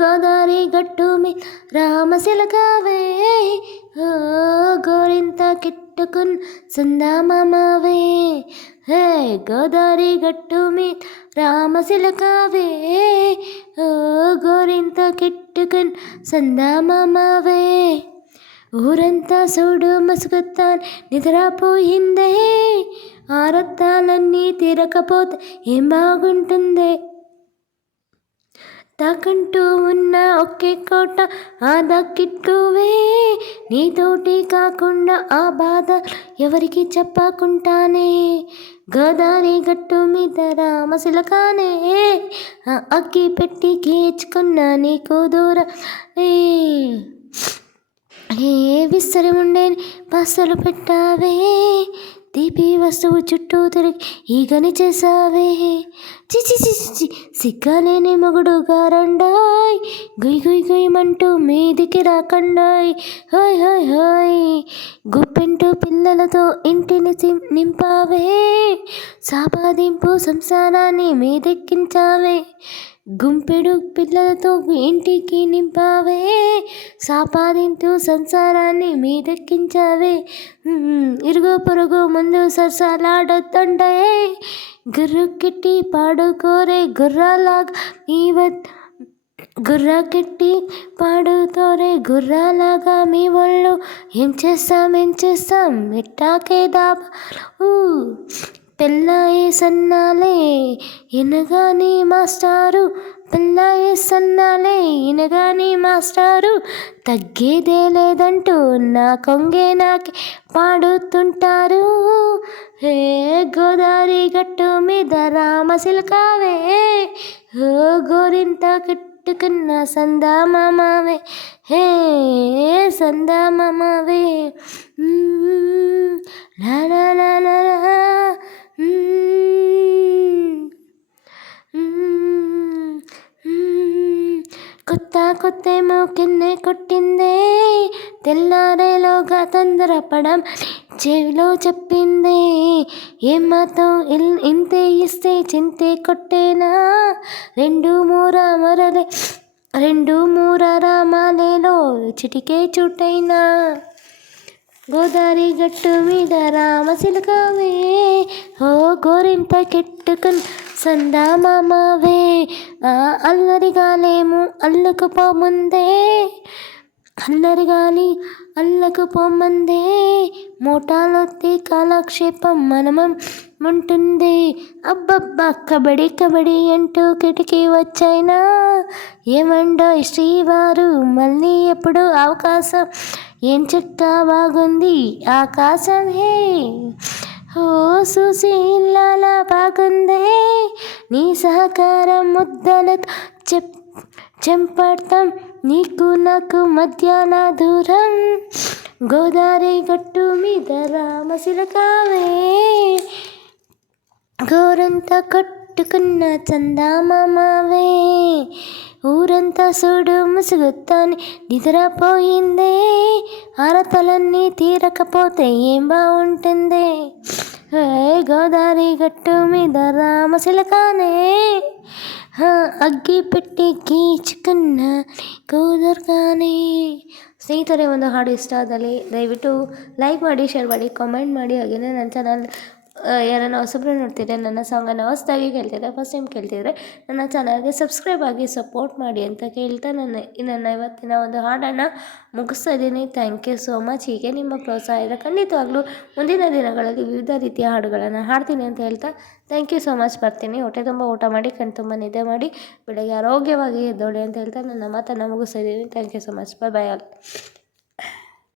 గోదావరి గట్టు మీ రామశిలకావే, ఓ గోరింత కిట్టుకున్ సందామామవే. హే గోదావరి గట్టు మీ రామశిలకావే, ఓ గోరింత కిట్టుకున్ సందామామవే. ఊరంతా చూడు మసుగుతాన్ నిద్రపోయిందే, ఆరత్తాలన్నీ తీరకపోతే ఏం బాగుంటుందే. తాకంటూ ఉన్న ఒకే కోట ఆ దక్కిట్టువే, నీతోటి కాకుండా ఆ బాధ ఎవరికి చెప్పకుంటానే. గోదావరి గట్టు మీద రామశిలకానే, అక్కి పెట్టి గీచుకున్న నీకు దూరం ఏ విస్తరి ఉండేని బస్సలు పెట్టావే. తీపి వస్తువు చుట్టూ తిరిగి ఈగని చేసావే. చిచి చిచి సిగ్గాలేని మొగుడు గారండాయ్, గుయ్ గుయ్ గుయ్యమంటూ మీదికి రాకండాయ్. హాయ్ హాయ్ హాయ్ గుప్పెంటూ పిల్లలతో ఇంటిని నింపావే, సాపాదింపు సంసారాన్ని మీదెక్కించావే. గుంపెడు పిల్లలతో ఇంటికి నింపావే, సాపాదింతూ సంసారాన్ని మీదెక్కించావే. ఇరుగు పొరుగు ముందు సరసాలాడొద్దండే, గుర్రుకెట్టి పాడుకోరే గుర్రాలాగా గుర్రాకెట్టి పాడుతోరే గుర్రాలాగా మీ వాళ్ళు. ఏం చేస్తాం ఎట్టాకే దాబాలు. పెళ్ళాయి సన్నాలే ఎనగాని మాస్టారు, పెళ్ళాయి సన్నాలే ఎనగాని మాస్టారు. తగ్గేదే లేదంటూ నా కొంగే నాకే పాడుతుంటారు. హే గోదావరి గట్టు మీద రామశిలకావే, ఓ గోరింత కట్టుకున్న సందామామవే. హే సందామామవే. లా లా లా లా కొత్తేమో కిన్నె కొట్టిందే, తెల్లారేలోగా తొందరపడం చెవిలో చెప్పిందే. ఏమాతో ఇంతే ఇస్తే చింతే కొట్టేనా, రెండు మూర రామాలేలో చిటికే చుట్టైనా. గోదావరి గట్టు మీద రామశిలకావే, ఓ గోరింత కెట్టుకున్ సందామామవే. అల్లరిగాలేమో అల్లుకుపోముందే, అల్లరిగాలి అల్లుకుపోమందే. మోటాలొత్తి కాలక్షేపం మనమం ఉంటుంది. అబ్బబ్బా కబడ్డీ కబడ్డీ అంటూ కిటికీ వచ్చైనా, ఏమండోయ్ శ్రీవారు మళ్ళీ ఎప్పుడు అవకాశం. ఏం చక్కా బాగుంది ఆకాశం. హే ఓ చూసి ఇల్లాలా బాగుందే, నీ సహకారం ముద్దలతో చెంపడతాం నీకు నాకు మధ్యాహ్న దూరం. గోదావరి గట్టు మీద రామశిలకావే, గోరంతా కట్టుకున్న చందామామవే. ఊరంతా చూడు ముసుగుతాని నిద్రపోయిందే, ఆరతలన్నీ తీరకపోతే ఏం బాగుంటుందే. గోదావరి గట్టు మీద రామశిలకానే, ಅಗ್ಗಿ ಪೆಟ್ಟಿ ಗೀಚ್ಕನ್ನ ಕೂದರ್ಗಾನೆ. ಸ್ನೇಹಿತರೆ, ಒಂದು ಹಾಡು ಇಷ್ಟ ಆದಲ್ಲಿ ದಯವಿಟ್ಟು ಲೈಕ್ ಮಾಡಿ, ಶೇರ್ ಮಾಡಿ, ಕಾಮೆಂಟ್ ಮಾಡಿ. ಹಾಗೆಯೇ ನನ್ನ ಚಾನಲ್ ಯಾರನ್ನ ಹೊಸಬ್ರು ನೋಡ್ತಿದ್ರೆ, ನನ್ನ ಸಾಂಗನ್ನು ಹೊಸದಾಗಿ ಕೇಳ್ತಿದ್ರೆ, ಫಸ್ಟ್ ಟೈಮ್ ಕೇಳ್ತಿದ್ರೆ ನನ್ನ ಚಾನಲ್ಗೆ ಸಬ್ಸ್ಕ್ರೈಬ್ ಆಗಿ ಸಪೋರ್ಟ್ ಮಾಡಿ ಅಂತ ಕೇಳ್ತಾ ನನ್ನ ಇವತ್ತಿನ ಒಂದು ಹಾಡನ್ನು ಮುಗಿಸ್ತಾ ಇದ್ದೀನಿ. Thank you so much. ಹೀಗೆ ನಿಮ್ಮ ಪ್ರೋತ್ಸಾಹ ಇದ್ದರೆ ಖಂಡಿತವಾಗ್ಲೂ ಮುಂದಿನ ದಿನಗಳಲ್ಲಿ ವಿವಿಧ ರೀತಿಯ ಹಾಡುಗಳನ್ನು ಹಾಡ್ತೀನಿ ಅಂತ ಹೇಳ್ತಾ ಥ್ಯಾಂಕ್ ಯು ಸೋ ಮಚ್. ಬರ್ತೀನಿ. ಹೊಟ್ಟೆ ತುಂಬ ಊಟ ಮಾಡಿ, ಕಣ್ಣು ತುಂಬ ನಿದ್ದೆ ಮಾಡಿ, ಬೆಳಗ್ಗೆ ಆರೋಗ್ಯವಾಗಿ ಎದ್ದೋಳಿ ಅಂತ ಹೇಳ್ತಾ ನನ್ನ ಮಾತನ್ನು ಮುಗಿಸ್ತಾ ಇದ್ದೀನಿ. Thank you so much. Bye bye all.